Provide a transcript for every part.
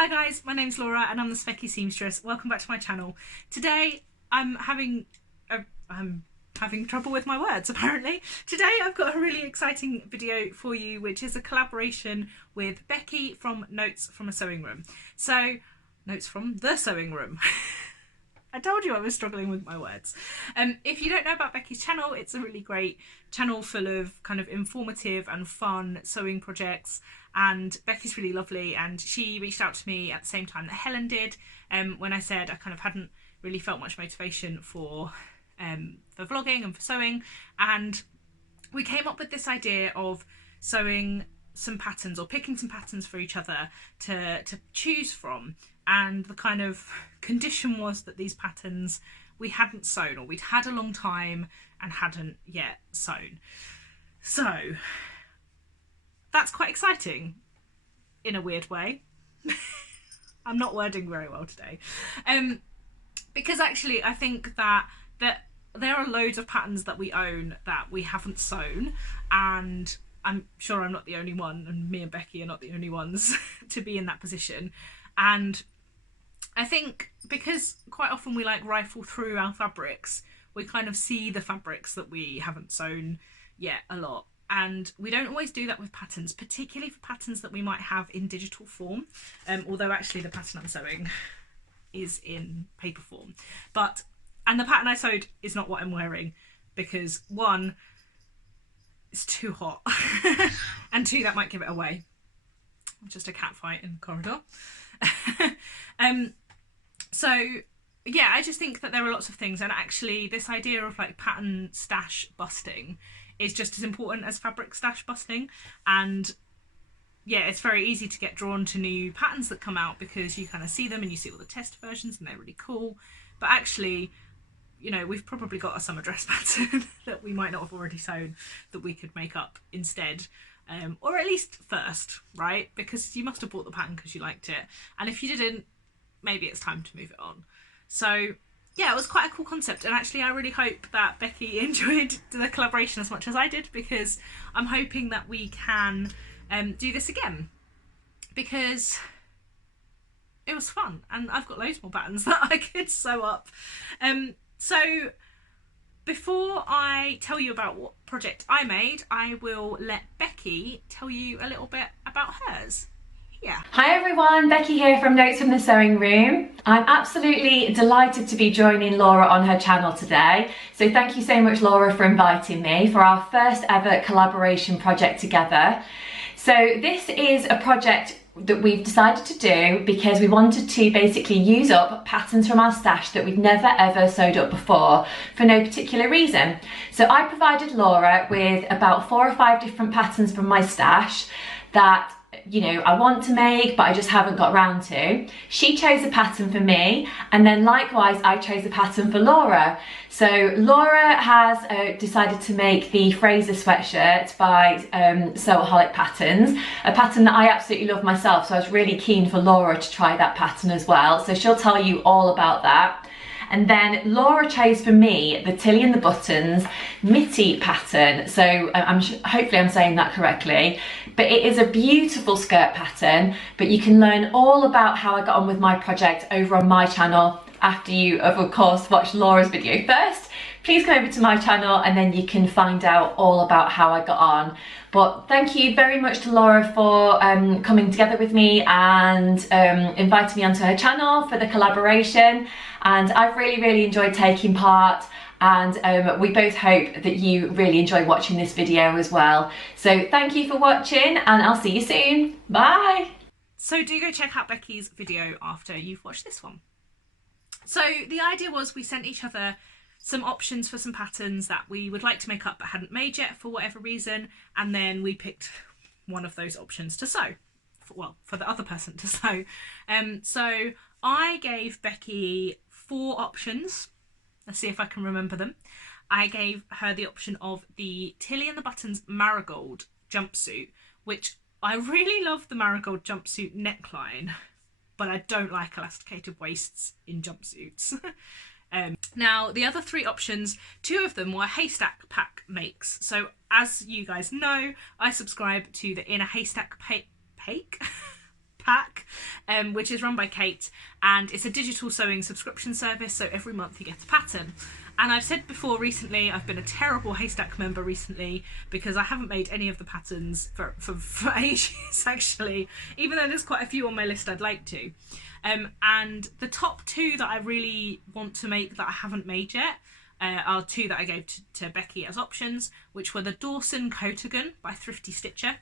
Hi guys, my name's Laura and I'm the Becky Seamstress. Welcome back to my channel. Today I'm having trouble with my words apparently. Today I've got a really exciting video for you, which is a collaboration with Becky from Notes from a Sewing Room. So, Notes from the Sewing Room. I told you I was struggling with my words. If you don't know about Becky's channel, it's a really great channel full of kind of informative and fun sewing projects, and Becky's really lovely, and she reached out to me at the same time that Helen did, when I said I kind of hadn't really felt much motivation for vlogging and for sewing, and we came up with this idea of sewing some patterns or picking some patterns for each other to choose from. And the kind of condition was that these patterns we hadn't sewn, or we'd had a long time and hadn't yet sewn. So that's quite exciting in a weird way. I'm not wording very well today. Because actually I think that there are loads of patterns that we own that we haven't sewn, and I'm sure I'm not the only one, and me and Becky are not the only ones to be in that position. And I think because quite often we like rifle through our fabrics, we kind of see the fabrics that we haven't sewn yet a lot. And we don't always do that with patterns, particularly for patterns that we might have in digital form. Although actually the pattern I'm sewing is in paper form. And the pattern I sewed is not what I'm wearing, because one, it's too hot, and two, that might give it away. Just a cat fight in the corridor. So yeah, I just think that there are lots of things, and actually this idea of like pattern stash busting is just as important as fabric stash busting. And yeah, it's very easy to get drawn to new patterns that come out because you kind of see them and you see all the test versions and they're really cool, but actually, you know, we've probably got a summer dress pattern that we might not have already sewn that we could make up instead. Or at least first, right? Because you must have bought the pattern because you liked it. And if you didn't, maybe it's time to move it on. So yeah, it was quite a cool concept. And actually I really hope that Becky enjoyed the collaboration as much as I did, because I'm hoping that we can do this again, because it was fun and I've got loads more patterns that I could sew up. So before I tell you about what project I made, I will let Becky tell you a little bit about hers. Yeah. Hi everyone, Becky here from Notes from the Sewing Room. I'm absolutely delighted to be joining Laura on her channel today. So thank you so much, Laura, for inviting me for our first ever collaboration project together. So this is a project that we've decided to do because we wanted to basically use up patterns from our stash that we've never ever sewed up before for no particular reason. So I provided Laura with about 4 or 5 different patterns from my stash that, you know, I want to make but I just haven't got round to. She chose a pattern for me, and then likewise I chose a pattern for Laura. So Laura has decided to make the Fraser sweatshirt by Sewaholic Patterns, a pattern that I absolutely love myself, so I was really keen for Laura to try that pattern as well, so she'll tell you all about that. And then Laura chose for me the Tilly and the Buttons Mitty pattern. So hopefully I'm saying that correctly, but it is a beautiful skirt pattern, but you can learn all about how I got on with my project over on my channel after you have of course watched Laura's video first. Please come over to my channel and then you can find out all about how I got on. But thank you very much to Laura for coming together with me and inviting me onto her channel for the collaboration. And I've really enjoyed taking part, and we both hope that you really enjoy watching this video as well. So thank you for watching, and I'll see you soon. Bye! So do go check out Becky's video after you've watched this one. So the idea was we sent each other some options for some patterns that we would like to make up but hadn't made yet for whatever reason, and then we picked one of those options to sew. For the other person to sew. So I gave Becky 4 options. Let's see if I can remember them. I gave her the option of the Tilly and the Buttons Marigold jumpsuit, which I really love the Marigold jumpsuit neckline, but I don't like elasticated waists in jumpsuits. Now the other 3 options, 2 of them were haystack pack makes. So as you guys know, I subscribe to the In a Haystack Pack pack, which is run by Kate, and it's a digital sewing subscription service, so every month you get a pattern. And I've said before recently, I've been a terrible Haystack member recently because I haven't made any of the patterns for ages, actually, even though there's quite a few on my list I'd like to. And the top two that I really want to make that I haven't made yet are two that I gave to Becky as options, which were the Dawson Coatigan by Thrifty Stitcher,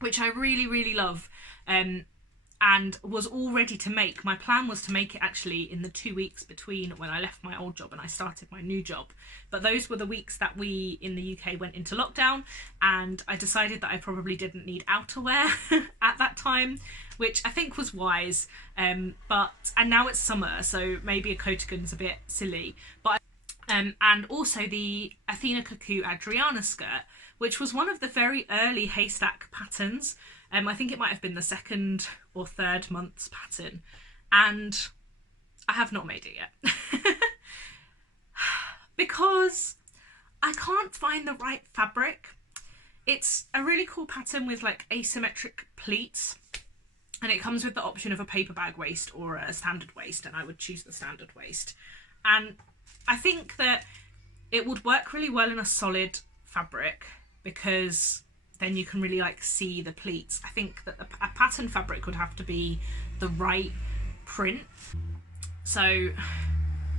which I really, really love, and was all ready to make. My plan was to make it actually in the 2 weeks between when I left my old job and I started my new job. But those were the weeks that we in the UK went into lockdown, and I decided that I probably didn't need outerwear at that time, which I think was wise. And now it's summer, so maybe a coatigan's a bit silly. But and also the Athena Cuckoo Adriana skirt, which was one of the very early Haystack patterns. I think it might have been the 2nd or 3rd month's pattern, and I have not made it yet because I can't find the right fabric. It's a really cool pattern with like asymmetric pleats, and it comes with the option of a paper bag waist or a standard waist, and I would choose the standard waist. And I think that it would work really well in a solid fabric because then you can really like see the pleats. I think that a pattern fabric would have to be the right print. So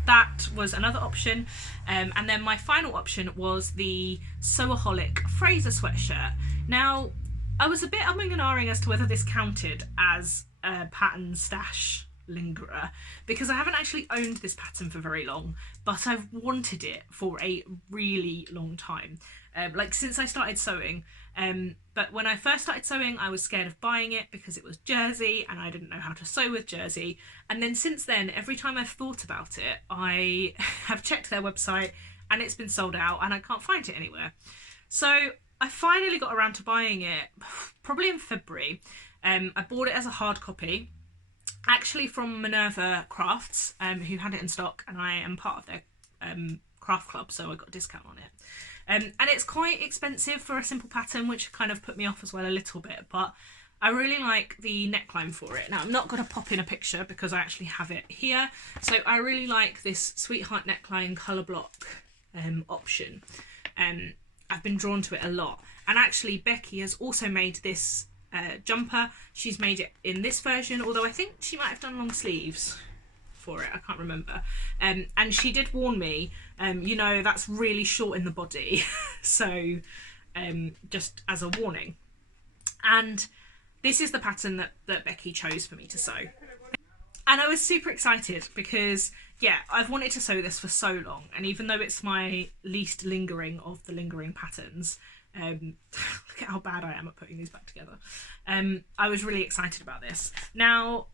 that was another option. And then my final option was the Sewaholic Fraser sweatshirt. Now, I was a bit umming and ahhing as to whether this counted as a pattern stash lingerer, because I haven't actually owned this pattern for very long, but I've wanted it for a really long time, like since I started sewing. But when I first started sewing, I was scared of buying it because it was jersey and I didn't know how to sew with jersey. And then since then, every time I've thought about it, I have checked their website and it's been sold out and I can't find it anywhere. So I finally got around to buying it, probably in February. I bought it as a hard copy, actually from Minerva Crafts, who had it in stock, and I am part of their craft club, so I got a discount on it. And it's quite expensive for a simple pattern, which kind of put me off as well a little bit, but I really like the neckline for it. Now, I'm not going to pop in a picture because I actually have it here. So I really like this Sweetheart neckline colour block option. I've been drawn to it a lot. And actually, Becky has also made this jumper. She's made it in this version, although I think she might have done long sleeves for it, I can't remember. And she did warn me, you know, that's really short in the body. So just as a warning. And this is the pattern that Becky chose for me to sew. And I was super excited because, yeah, I've wanted to sew this for so long. And even though it's my least lingering of the lingering patterns, look at how bad I am at putting these back together. I was really excited about this. Now,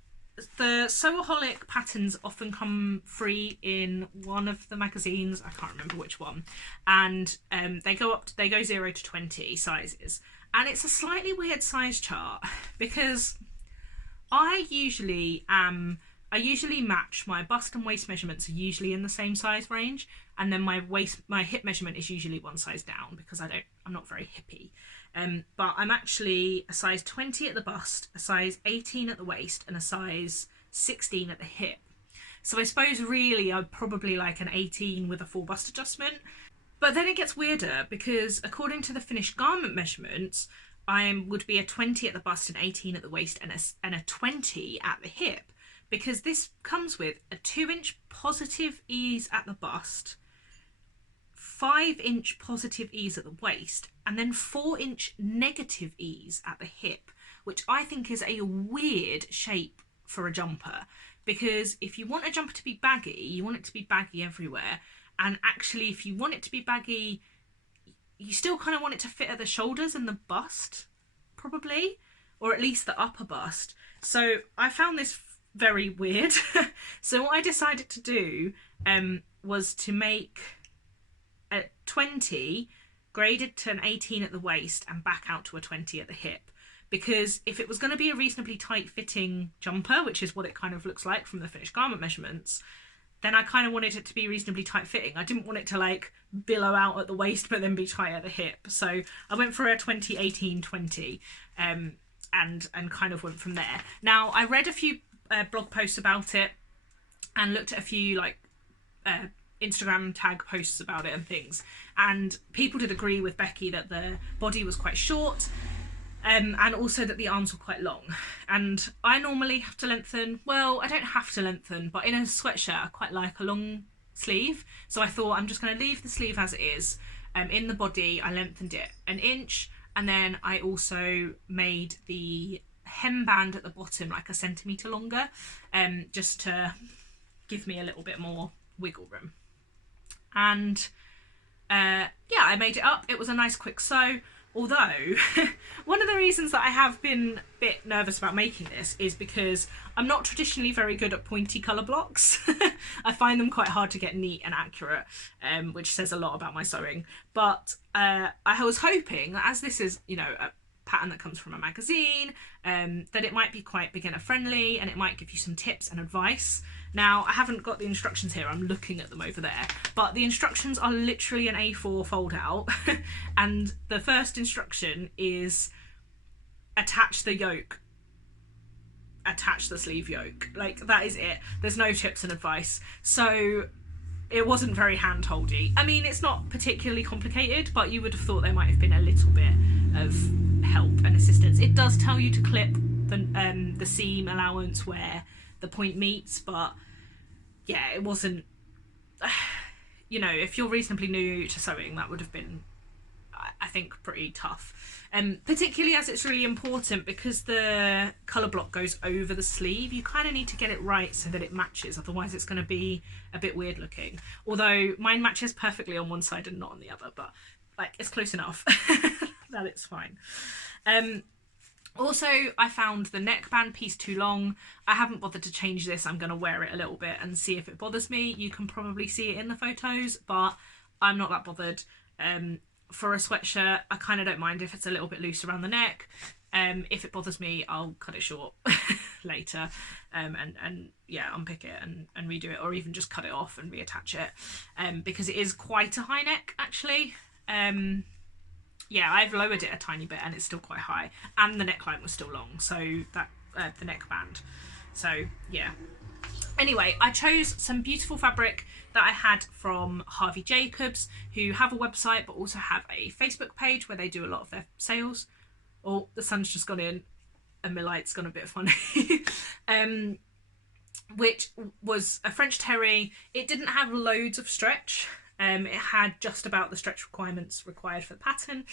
the Sewaholic patterns often come free in one of the magazines. I can't remember which one. And they go 0 to 20 sizes. And it's a slightly weird size chart because I usually match my bust and waist measurements are usually in the same size range, and then my hip measurement is usually one size down because I'm not very hippie. But I'm actually a size 20 at the bust, a size 18 at the waist, and a size 16 at the hip. So I suppose really I'm probably like an 18 with a full bust adjustment. But then it gets weirder because according to the finished garment measurements, I would be a 20 at the bust and 18 at the waist and a 20 at the hip, because this comes with a 2-inch positive ease at the bust, 5-inch positive ease at the waist, and then 4-inch negative ease at the hip, which I think is a weird shape for a jumper, because if you want a jumper to be baggy, you want it to be baggy everywhere. And actually, if you want it to be baggy, you still kind of want it to fit at the shoulders and the bust, probably, or at least the upper bust. So I found this very weird. So what I decided to do was to make a 20 graded to an 18 at the waist and back out to a 20 at the hip. Because if it was going to be a reasonably tight fitting jumper, which is what it kind of looks like from the finished garment measurements, then I kind of wanted it to be reasonably tight fitting. I didn't want it to like billow out at the waist but then be tight at the hip. So I went for a 20-18-20. and kind of went from there. Now, I read a few blog posts about it and looked at a few like Instagram tag posts about it and things, and people did agree with Becky that the body was quite short, and also that the arms were quite long. And I normally have to lengthen, well, I don't have to lengthen, but in a sweatshirt I quite like a long sleeve, so I thought I'm just going to leave the sleeve as it is. In the body I lengthened it an inch, and then I also made the hemband at the bottom like a centimetre longer, just to give me a little bit more wiggle room. And yeah, I made it up. It was a nice quick sew, although one of the reasons that I have been a bit nervous about making this is because I'm not traditionally very good at pointy colour blocks. I find them quite hard to get neat and accurate, which says a lot about my sewing. But I was hoping that, as this is, you know, a pattern that comes from a magazine, that it might be quite beginner friendly and it might give you some tips and advice. Now, I haven't got the instructions here, I'm looking at them over there, but the instructions are literally an A4 fold out and the first instruction is attach the yoke, attach the sleeve yoke. Like, that is it. There's no tips and advice. So it wasn't very hand-holdy. I mean, it's not particularly complicated, but you would have thought there might have been a little bit of help and assistance. It does tell you to clip the seam allowance where the point meets, but yeah, it wasn't, you know, if you're reasonably new to sewing, that would have been, I think, pretty tough. Particularly as it's really important because the colour block goes over the sleeve. You kind of need to get it right so that it matches, otherwise it's going to be a bit weird looking. Although mine matches perfectly on one side and not on the other, but like, it's close enough that it's fine. Also, I found the neckband piece too long. I haven't bothered to change this. I'm going to wear it a little bit and see if it bothers me. You can probably see it in the photos, but I'm not that bothered. For a sweatshirt, I kind of don't mind if it's a little bit loose around the neck. If it bothers me, I'll cut it short later, and yeah, unpick it and redo it, or even just cut it off and reattach it, because it is quite a high neck, actually. Yeah, I've lowered it a tiny bit and it's still quite high, and the neckline was still long, so that the neckband. So yeah. Anyway, I chose some beautiful fabric that I had from Harvey Jacobs, who have a website but also have a Facebook page where they do a lot of their sales. Oh, the sun's just gone in and my light's gone a bit funny. Which was a French terry. It didn't have loads of stretch. It had just about the stretch requirements required for the pattern,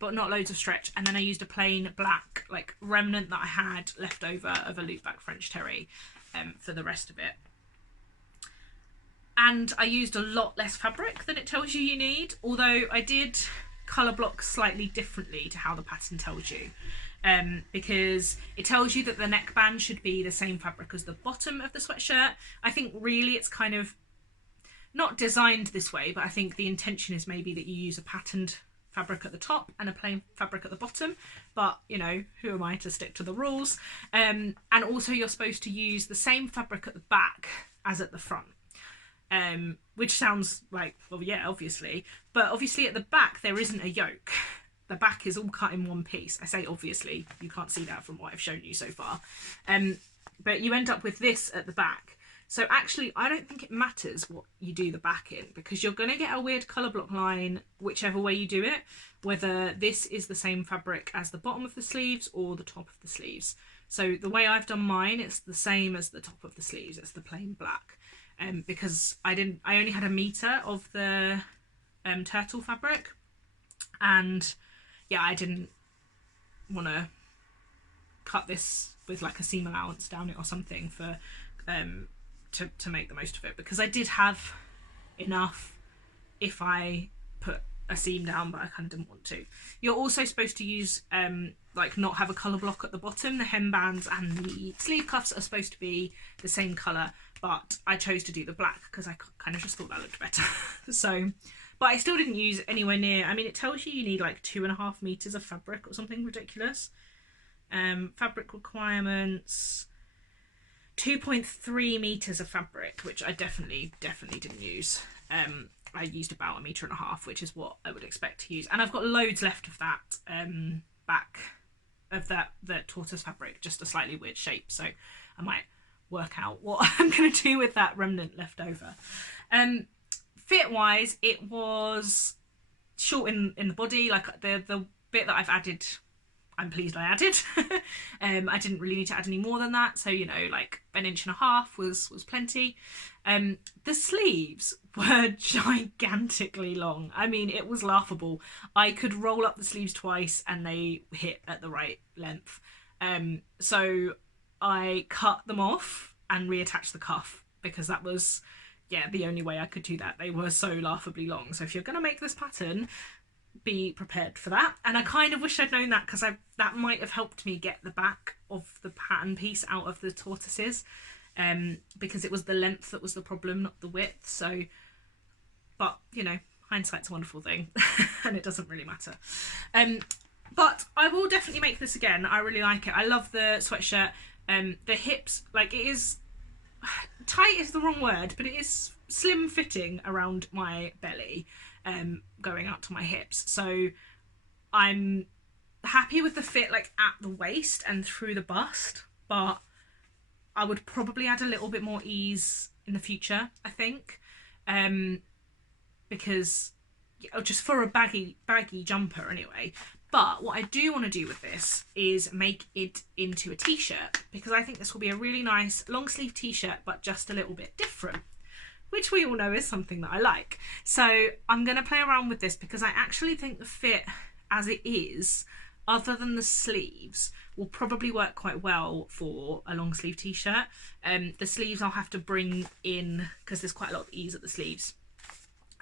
but not loads of stretch. And then I used a plain black like remnant that I had left over of a loopback French terry for the rest of it. And I used a lot less fabric than it tells you need, although I did colour block slightly differently to how the pattern tells you, because it tells you that the neckband should be the same fabric as the bottom of the sweatshirt. I think really it's kind of not designed this way, but I think the intention is maybe that you use a patterned fabric at the top and a plain fabric at the bottom, but you know, who am I to stick to the rules? And also you're supposed to use the same fabric at the back as at the front, which sounds like, well, yeah, obviously, but obviously at the back there isn't a yoke. The back is all cut in one piece. I say obviously, you can't see that from what I've shown you so far, but you end up with this at the back. So actually, I don't think it matters what you do the back in, because you're going to get a weird colour block line whichever way you do it, whether this is the same fabric as the bottom of the sleeves or the top of the sleeves. So the way I've done mine, it's the same as the top of the sleeves. It's the plain black, because I only had a metre of the turtle fabric, and yeah, I didn't want to cut this with like a seam allowance down it or something for to make the most of it, because I did have enough if I put a seam down, but I kind of didn't want to. You're also supposed to use like not have a colour block at the bottom. The hembands and the sleeve cuffs are supposed to be the same colour, but I chose to do the black because I kind of just thought that looked better. So, but I still didn't use anywhere near, I mean, it tells you need like 2.5 meters of fabric or something ridiculous. Fabric requirements, 2.3 meters of fabric, which I definitely didn't use. I used about 1.5 meters, which is what I would expect to use, and I've got loads left of that back of the tortoise fabric, just a slightly weird shape. So I might work out what I'm going to do with that remnant left over. Fit wise, it was short in the body, like the bit that I've added, I'm pleased I added. I didn't really need to add any more than that, so you know, like 1.5 inches was plenty. The sleeves were gigantically long. I mean, it was laughable. I could roll up the sleeves twice and they hit at the right length. So I cut them off and reattached the cuff, because that was, yeah, the only way I could do that. They were so laughably long. So if you're going to make this pattern, be prepared for that. And I kind of wish I'd known that, because that might have helped me get the back of the pattern piece out of the tortoises, because it was the length that was the problem, not the width. So, but you know, hindsight's a wonderful thing and it doesn't really matter. But I will definitely make this again. I really like it. I love the sweatshirt. The hips, like, it is tight is the wrong word, but it is slim fitting around my belly, going out to my hips. So I'm happy with the fit, like at the waist and through the bust, but I would probably add a little bit more ease in the future, I think, because just for a baggy jumper anyway. But what I do want to do with this is make it into a t-shirt, because I think this will be a really nice long sleeve t-shirt, but just a little bit different, which we all know is something that I like. So I'm going to play around with this, because I actually think the fit as it is, other than the sleeves, will probably work quite well for a long sleeve t-shirt. The sleeves I'll have to bring in, because there's quite a lot of ease at the sleeves,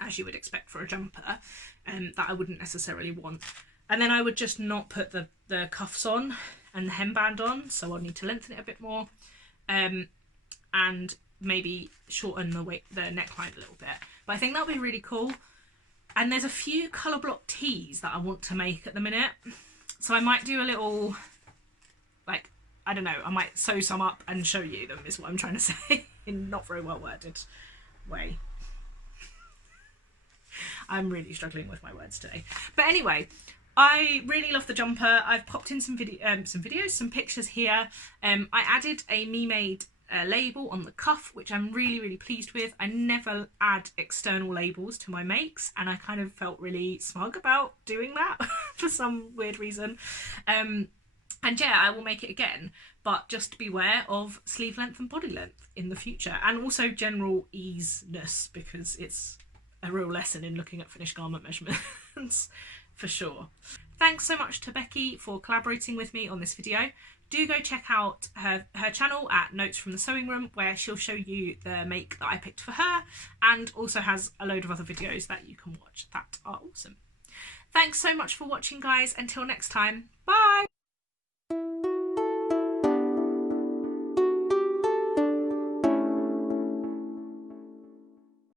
as you would expect for a jumper, that I wouldn't necessarily want. And then I would just not put the cuffs on and the hemband on, so I'll need to lengthen it a bit more, and maybe shorten the neckline a little bit. But I think that'll be really cool. And there's a few colour block tees that I want to make at the minute, so I might do a little, like, I don't know, I might sew some up and show you them, is what I'm trying to say, in not very well worded way. I'm really struggling with my words today. But anyway, I really love the jumper. I've popped in some videos, some pictures here. I added a me-made label on the cuff, which I'm really pleased with. I never add external labels to my makes, and I kind of felt really smug about doing that for some weird reason. And yeah, I will make it again, but just beware of sleeve length and body length in the future, and also general easiness, because it's a real lesson in looking at finished garment measurements for sure. Thanks so much to Becky for collaborating with me on this video. Do go check out her channel at Notes from the Sewing Room, where she'll show you the make that I picked for her, and also has a load of other videos that you can watch that are awesome. Thanks so much for watching, guys. Until next time, bye!